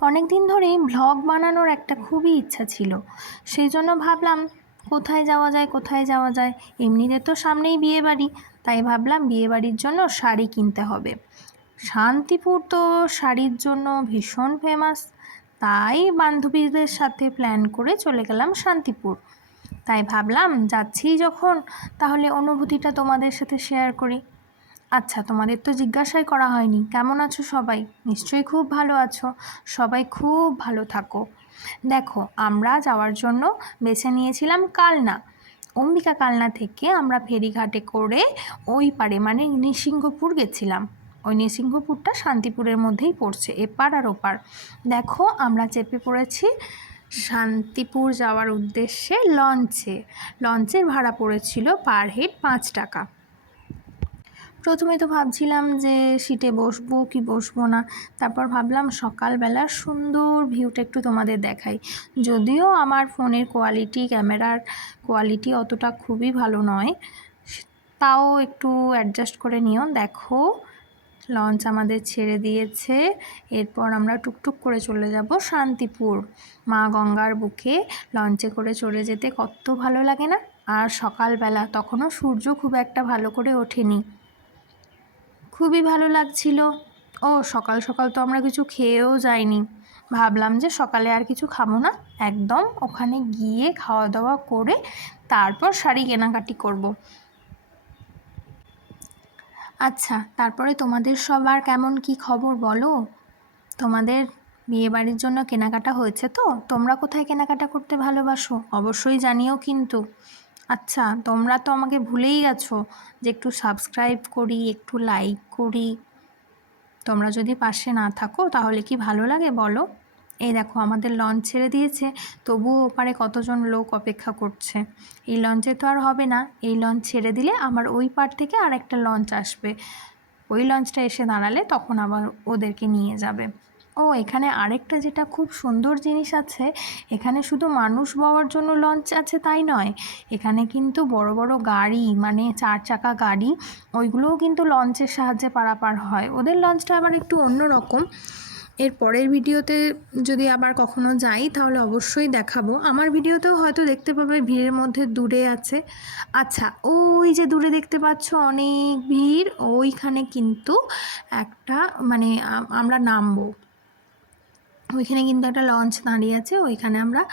অনেক দিন ধরেই ভ্লগ বানানোর একটা খুবই ইচ্ছা ছিল। সেই জন্য ভাবলাম, কোথায় যাওয়া যায়, কোথায় যাওয়া যায়? এমনিতে তো সামনেই বিয়ে বাড়ি তাই ভাবলাম বিয়ে বাড়ির জন্য শাড়ি কিনতে হবে। শান্তিপুর তো শাড়ির জন্য ভীষণ ফেমাস তাই বান্ধবীদের সাথে প্ল্যান করে চলে গেলাম শান্তিপুর। তাই ভাবলাম, যাচ্ছি যখন, তাহলে অনুভূতিটা তোমাদের সাথে শেয়ার করি। আচ্ছা তোমাদের তো জিজ্ঞাসাই করা হয়নি। কেমন আছো সবাই? নিশ্চয়ই খুব ভালো আছো। সবাই খুব ভালো থাকো। দেখো, আমরা যাওয়ার জন্য বেছে নিয়েছিলাম কালনা। অম্বিকা কালনা থেকে আমরা ফেরিঘাটে করে ওই পারে মানে নৃসিংহপুর গেছিলাম। ওই নৃসিংহপুরটা শান্তিপুরের মধ্যেই পড়ছে, এপার আর ওপার। দেখো, আমরা চেপে পড়েছি শান্তিপুর যাওয়ার উদ্দেশ্যে লঞ্চে। লঞ্চের ভাড়া পড়েছিল পার হেড পাঁচ টাকা। প্রথমে তো ভাবছিলাম যে সিটে বসবো কি বসবো না, তারপর ভাবলাম সকালবেলার সুন্দর ভিউটা একটু তোমাদের দেখাই। যদিও আমার ফোনের কোয়ালিটি ক্যামেরার কোয়ালিটি অতটা খুবই ভালো নয়, তাও একটু অ্যাডজাস্ট করে নিও। দেখো লঞ্চ আমাদের ছেড়ে দিয়েছে, এরপর আমরা টুকটুক করে চলে যাব শান্তিপুর, মা গঙ্গার বুকে। লঞ্চে করে চলে যেতে কত ভালো লাগে না? আর সকালবেলা, তখনও সূর্য খুব একটা ভালো করে ওঠেনি। খুবই ভালো লাগছিল। ও, সকাল সকাল তো আমরা কিছু খেয়েও যাইনি। ভাবলাম যে সকালে আর কিছু খাব না। একদম ওখানে গিয়ে খাওয়া দাওয়া করে তারপর শাড়ি কেনাকাটি করব। আচ্ছা তারপরে তোমাদের সবার কেমন কি খবর বলো? তোমাদের বিয়ে বাড়ির জন্য কেনাকাটা হয়েছে তো? তোমরা কোথায় কেনাকাটা করতে ভালোবাসো? অবশ্যই জানিও কিন্তু। আচ্ছা তোমরা তো আমাকে ভুলেই গেছো যে একটু সাবস্ক্রাইব করি, একটু লাইক করি। তোমরা যদি পাশে না থাকো, তাহলে কি ভালো লাগে বলো? এই দেখো, আমাদের লঞ্চ ছেড়ে দিয়েছে, তবুও ওপারে কতজন লোক অপেক্ষা করছে। এই লঞ্চে তো আর হবে না, এই লঞ্চ ছেড়ে দিলে আমার ওই পার থেকে আর একটা লঞ্চ আসবে। ওই লঞ্চটা এসে দাঁড়ালে তখন আবার ওদেরকে নিয়ে যাবে। ও, এখানে আরেকটা যেটা খুব সুন্দর জিনিস আছে, এখানে শুধু মানুষ বওয়ার জন্য লঞ্চ আছে তাই নয়, এখানে কিন্তু বড় বড় গাড়ি মানে চার চাকা গাড়ি, ওইগুলোও কিন্তু লঞ্চের সাহায্যে পারাপার হয়। ওদের লঞ্চটা আবার একটু অন্য রকম। এর পরের ভিডিওতে যদি আবার কখনো যাই, তাহলে অবশ্যই দেখাবো। আমার ভিডিওতেও হয়তো দেখতে পাবে, ভিড়ের মধ্যে দূরে আছে। আচ্ছা ওই যে দূরে দেখতে পাচ্ছ অনেক ভিড়, ওইখানে কিন্তু একটা মানে আমরা নামবো। ওইখানে কিন্তু একটা লঞ্চ দাঁড়িয়ে আছে, ওইখানে আমরা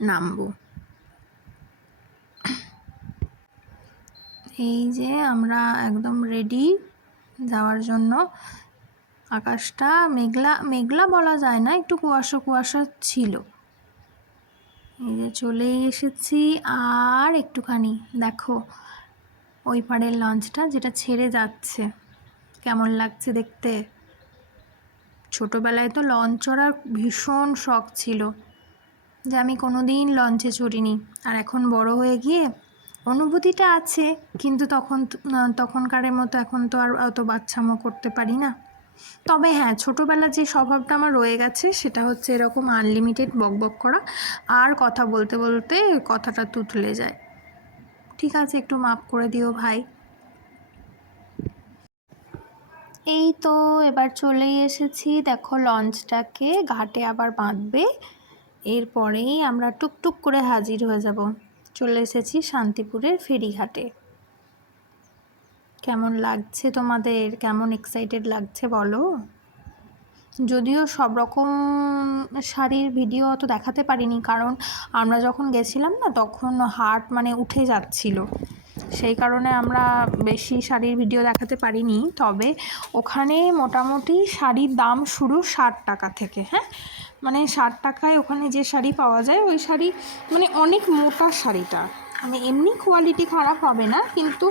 নামবো। এই যে আমরা একদম রেডি যাওয়ার জন্য। আকাশটা মেঘলা মেঘলা বলা যায় না, একটু কুয়াশা কুয়াশা ছিল। এই যে চলেই এসেছি, আর একটুখানি, দেখো, ওই পাড়ের লঞ্চটা যেটা ছেড়ে যাচ্ছে। কেমন লাগছে দেখতে? ছোটোবেলায় তো লঞ্চ চড়ার ভীষণ শখ ছিল যে আমি কোনো দিন লঞ্চে চড়িনি। আর এখন বড় হয়ে গিয়ে অনুভূতিটা আছে, কিন্তু তখন তখনকারের মতো এখন তো আর অত বাচ্চামো করতে পারি না। তবে হ্যাঁ ছোটোবেলার যে স্বভাবটা আমার রয়ে গেছে সেটা হচ্ছে এরকম আনলিমিটেড বকবক করা আর কথা বলতে বলতে কথাটা তুতলে যায়। ঠিক আছে, একটু মাপ করে দিও ভাই। এই তো এবার চলেই এসেছি। দেখো লঞ্চটাকে ঘাটে আবার বাঁধবে। এরপরেই আমরা টুকটুক করে হাজির হয়ে যাব। চলে এসেছি শান্তিপুরের ফেরিঘাটে। কেমন লাগছে তোমাদের? কেমন এক্সাইটেড লাগছে বলো? যদিও সব রকম শাড়ির ভিডিও অত দেখাতে পারিনি, কারণ আমরা যখন গেছিলাম না, তখন হাট মানে উঠে যাচ্ছিল। সেই কারণে আমরা বেশি শাড়ির ভিডিও দেখাতে পারিনি। তবে ওখানে মোটামুটি শাড়ির দাম শুরু ষাট টাকা থেকে হ্যাঁ? মানে ষাট টাকায় ওখানে যে শাড়ি পাওয়া যায়, ওই শাড়ি মানে অনেক মোটা শাড়িটা। মানে এমনি কোয়ালিটি খারাপ হবে না, কিন্তু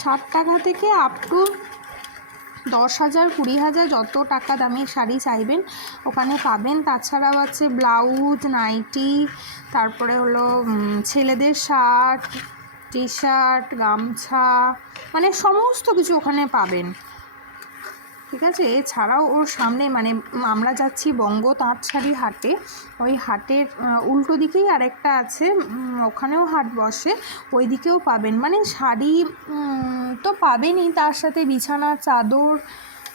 ষাট টাকা থেকে আপ টু দশ হাজার, কুড়ি হাজার যত টাকা দামি শাড়ি চাইবেন, ওখানে পাবেন। তাছাড়াও আছে ব্লাউজ, নাইটি, তারপরে হলো ছেলেদের শার্ট টি শার্ট গামছা মানে সমস্ত কিছু ওখানে পাবেন। ঠিক আছে? এছাড়াও ওর সামনে মানে আমরা যাচ্ছি বঙ্গ তাঁত শাড়ি হাটে। ওই হাটের উল্টো দিকেই আরেকটা আছে। ওখানেও হাট বসে। ওই দিকেও পাবেন। মানে শাড়ি তো পাবেনই। তার সাথে বিছানা চাদর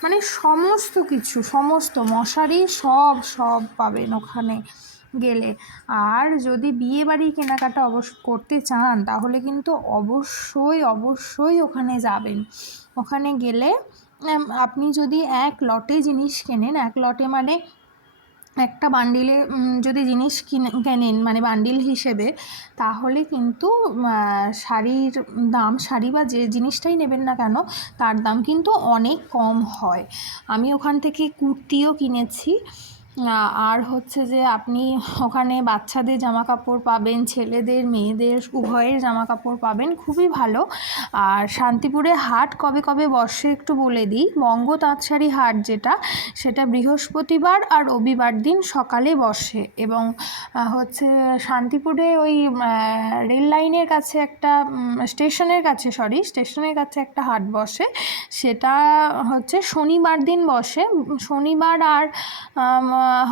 মানে সমস্ত কিছু, সমস্ত মশারি সব সব পাবেন ওখানে। গেলে। আর যদি বিয়ে বাড়ি কেনাকাটা অবশ্য করতে চান, তাহলে কিন্তু অবশ্যই অবশ্যই ওখানে যাবেন। ওখানে গেলে আপনি যদি এক লটে জিনিস কেনেন, এক লটে মানে একটা বান্ডিলে যদি জিনিস কিনে, কেনেন মানে বান্ডিল হিসেবে, তাহলে কিন্তু শাড়ির দাম, শাড়ি বা যে জিনিসটাই নেবেন না কেন, তার দাম কিন্তু অনেক কম হয়। আমি ওখান থেকে কুর্তিও কিনেছি। আর হচ্ছে যে আপনি ওখানে বাচ্চাদের জামা কাপড় পাবেন, ছেলেদের, মেয়েদের, উভয়ের জামা কাপড় পাবেন, খুবই ভালো। আর শান্তিপুরে হাট কবে কবে বসে একটু বলে দিই। বঙ্গ তাঁতশাড়ি হাট যেটা, সেটা বৃহস্পতিবার আর রবিবার দিন সকালে বসে এবং হচ্ছে শান্তিপুরে ওই রেল লাইনের কাছে একটা স্টেশনের কাছে, সরি, স্টেশনের কাছে একটা হাট বসে। সেটা হচ্ছে শনিবার দিন বসে। শনিবার আর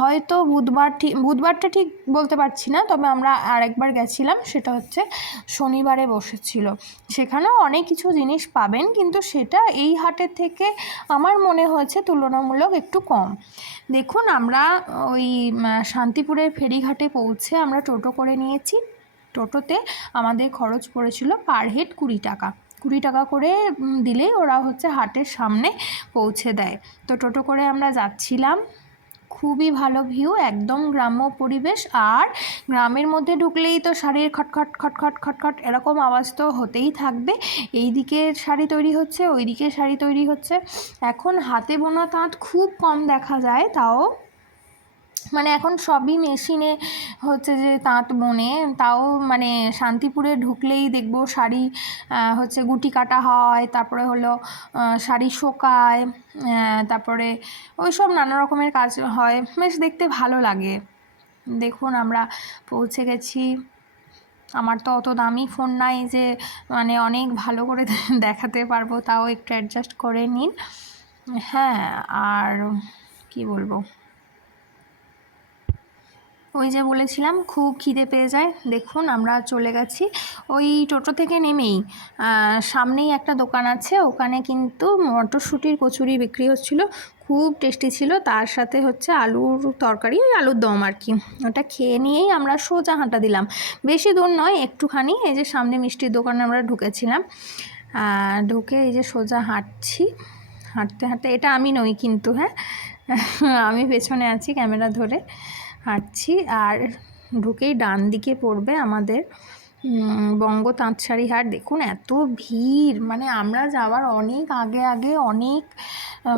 হয়তো বুধবার ঠিক, বুধবারটা ঠিক বলতে পারছি না, তবে আমরা আরেকবার গেছিলাম, সেটা হচ্ছে শনিবারে বসেছিল। সেখানেও অনেক কিছু জিনিস পাবেন, কিন্তু সেটা এই হাটের থেকে আমার মনে হয়েছে তুলনামূলক একটু কম। দেখুন, আমরা ওই শান্তিপুরের ফেরিঘাটে পৌঁছে আমরা টোটো করে নিয়েছি। টোটোতে আমাদের খরচ পড়েছিল পার হেড কুড়ি টাকা। কুড়ি টাকা করে দিলেই ওরা হচ্ছে হাটের সামনে পৌঁছে দেয়। তো টোটো করে আমরা যাচ্ছিলাম। খুবই ভালো ভিউ একদম গ্রাম্য পরিবেশ। আর গ্রামের মধ্যে ঢুকলেই তো শাড়ির খটখট খটখট খটখট এরকম আওয়াজ তো হতেই থাকবে। এই দিকে শাড়ি তৈরি হচ্ছে, ওই দিকে শাড়ি তৈরি হচ্ছে। এখন হাতে বোনা তাঁত খুব কম দেখা যায়, তাও মানে এখন সবই মেশিনে হচ্ছে যে তাঁত বোনে। তাও মানে শান্তিপুরে ঢুকলেই দেখব শাড়ি হচ্ছে গুটি কাটা হয়, তারপরে হলো শাড়ি শোকায় তারপরে ওই সব নানা রকমের কাজ হয়। বেশ দেখতে ভালো লাগে। দেখুন আমরা পৌঁছে গেছি। আমার তো অত দামি ফোন নাই যে মানে অনেক ভালো করে দেখাতে পারব, তাও একটু অ্যাডজাস্ট করে নিন। হ্যাঁ আর কি বলব? ওই যে বলেছিলাম, খুব খিদে পেয়ে যায়। দেখুন, আমরা চলে গেছি। ওই টোটো থেকে নেমেই সামনেই একটা দোকান আছে। ওখানে কিন্তু মটরশুঁটির কচুরি বিক্রি হচ্ছিল। খুব টেস্টি ছিল। তার সাথে হচ্ছে আলুর তরকারি, ওই আলুর দম আর কি। ওটা খেয়ে নিয়েই আমরা সোজা হাঁটা দিলাম। বেশি দূর নয়, একটুখানি। এই যে সামনে মিষ্টির দোকানে আমরা ঢুকেছিলাম। ঢুকে এই যে সোজা হাঁটছি। হাঁটতে হাঁটতে, এটা আমি নই কিন্তু হ্যাঁ। আমি পেছনে আছি ক্যামেরা ধরে। হাঁটছি আর ঢুকেই ডান দিকে পড়বে আমাদের বঙ্গ তাঁতশাড়ি হাট। দেখুন, এত ভিড় মানে আমরা যাওয়ার অনেক আগে আগে অনেক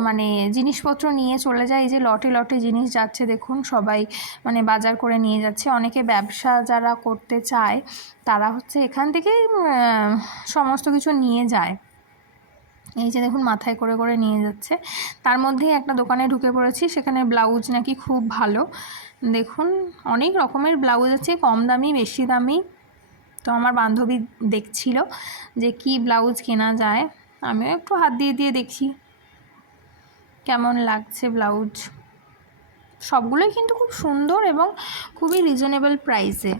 মানে জিনিসপত্র নিয়ে চলে যায় এই যে লটে লটে জিনিস যাচ্ছে, দেখুন, সবাই মানে বাজার করে নিয়ে যাচ্ছে। অনেকে ব্যবসা যারা করতে চায়, তারা হচ্ছে এখান থেকে সমস্ত কিছু নিয়ে যায়। এই যে দেখুন, মাথায় করে করে নিয়ে যাচ্ছে। তার মধ্যেই একটা দোকানে ঢুকে পড়েছি, সেখানে ব্লাউজ নাকি খুব ভালো। দেখুন, অনেক রকমের ব্লাউজ আছে, কম দামি, বেশি দামি। তো আমার বান্ধবী দেখছিল যে কি ব্লাউজ কেনা যায়। আমিও একটু হাত দিয়ে দিয়ে দেখি কেমন লাগছে ব্লাউজ। সবগুলোই কিন্তু খুব সুন্দর এবং খুবই রিজনেবল প্রাইসে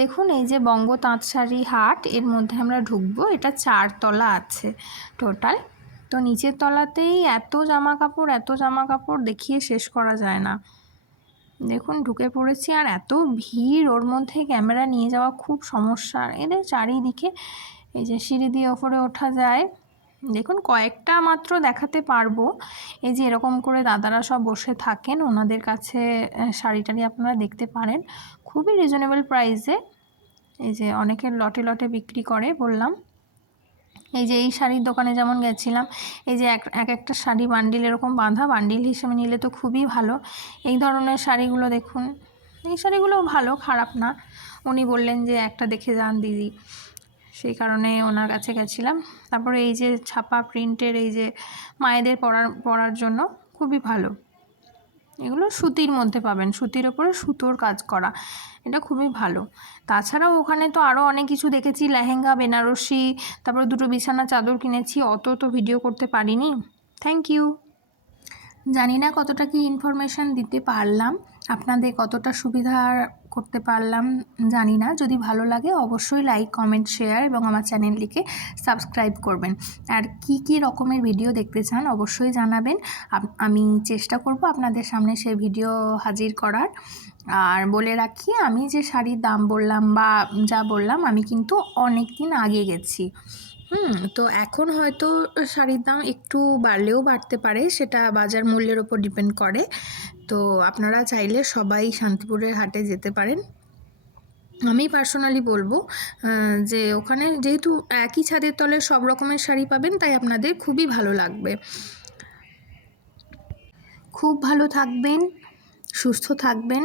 দেখুন, এই যে বঙ্গ তাঁতশাড়ি হাট, এর মধ্যে আমরা ঢুকবো, এটা চারতলা আছে টোটাল তো নিচের তলাতেই এত জামা কাপড়, এত জামা কাপড় দেখিয়ে শেষ করা যায় না। দেখুন, ঢুকে পড়েছি আর এত ভিড় ওর মধ্যে ক্যামেরা নিয়ে যাওয়া খুব সমস্যা। এদের চারিদিকে এই যে সিঁড়ি দিয়ে ওপরে ওঠা যায়। দেখুন, কয়েকটা মাত্র দেখাতে পারব। এই যে এরকম করে দাদারা সব বসে থাকেন, ওনাদের কাছে শাড়ি টাড়ি আপনারা দেখতে পারেন। খুবই রিজনেবল প্রাইসে এই যে অনেকের লটে লটে বিক্রি করে, বললাম। এই যে এই শাড়ির দোকানে যেমন গেছিলাম, এই যে এক এক একটা শাড়ি বান্ডিল এরকম বাঁধা, বান্ডিল হিসেবে নিলে তো খুবই ভালো। এই ধরনের শাড়িগুলো দেখুন, এই শাড়িগুলো ভালো, খারাপ না। উনি বললেন যে একটা দেখে যান দিদি। সেই কারণে ওনার কাছে গেছিলাম। তারপরে এই যে ছাপা প্রিন্টের এই যে মায়েদের পরার পরার জন্য খুবই ভালো। এগুলো সুতির মধ্যে পাবেন, সুতির ওপরে সুতোর কাজ করা। এটা খুবই ভালো। তাছাড়াও ওখানে তো আরও অনেক কিছু দেখেছি, লেহেঙ্গা, বেনারসি, তারপরে দুটো বিছানা, চাদর কিনেছি, অত তো ভিডিও করতে পারিনি। থ্যাংক ইউ জানি না কতটা কি ইনফরমেশান দিতে পারলাম, আপনাদের কতটা সুবিধা করতে পারলাম, জানি না। যদি ভালো লাগে অবশ্যই লাইক কমেন্ট শেয়ার এবং আমার চ্যানেলটিকে সাবস্ক্রাইব করবেন। আর কি কি রকমের ভিডিও দেখতে চান অবশ্যই জানাবেন। আমি চেষ্টা করব আপনাদের সামনে সে ভিডিও হাজির করার। আর বলে রাখি, আমি যে শাড়ির দাম বললাম বা যা বললাম, আমি কিন্তু অনেক দিন আগে গেছি। হুম, তো এখন হয়তো শাড়ির দাম একটু বাড়লেও বাড়তে পারে, সেটা বাজার মূল্যের ওপর ডিপেন্ড করে। তো আপনারা চাইলে সবাই শান্তিপুরের হাটে যেতে পারেন। আমি পার্সোনালি বলব যে ওখানে যেহেতু একই ছাদের তলে সব রকমের শাড়ি পাবেন, তাই আপনাদের খুবই ভালো লাগবে। খুব ভালো থাকবেন, সুস্থ থাকবেন।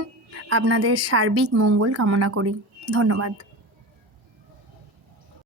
আপনাদের সার্বিক মঙ্গল কামনা করি। ধন্যবাদ।